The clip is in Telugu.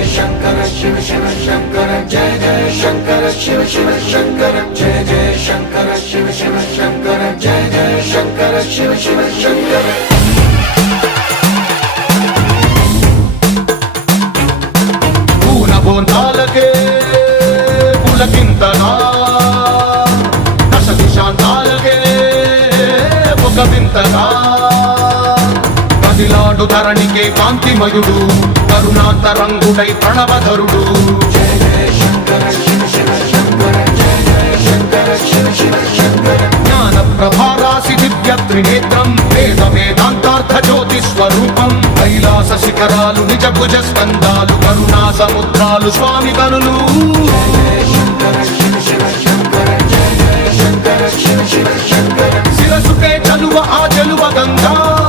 शंकर शिव शिव शंकर जय जय शंकर शिव शिव शंकर जय जय शंकर शिव शिव शंकर जय जय शंकर शिव शिव शंकर పూలకే పులకింతగా దశ దిశాంతాలకే ఒక వింతగా కదిలాడు ధరణికే కాంతిమయుడు కరుణాంతరంగుడై ప్రణవధరుడు जय जय शंकर शिव शिव शंकर जय जय शंकर शिव शिव शंकर జ్ఞాన ప్రభారాసి దివ్య త్రినేత్రం వేద వేదాంతార్థ జ్యోతి స్వరూపం కైలాస శిఖరాలు నిజ భుజ స్కందాలు కరుణా సముద్రాలు స్వామి కనులు శిరసుకే చలువ ఆ జలువ గంగా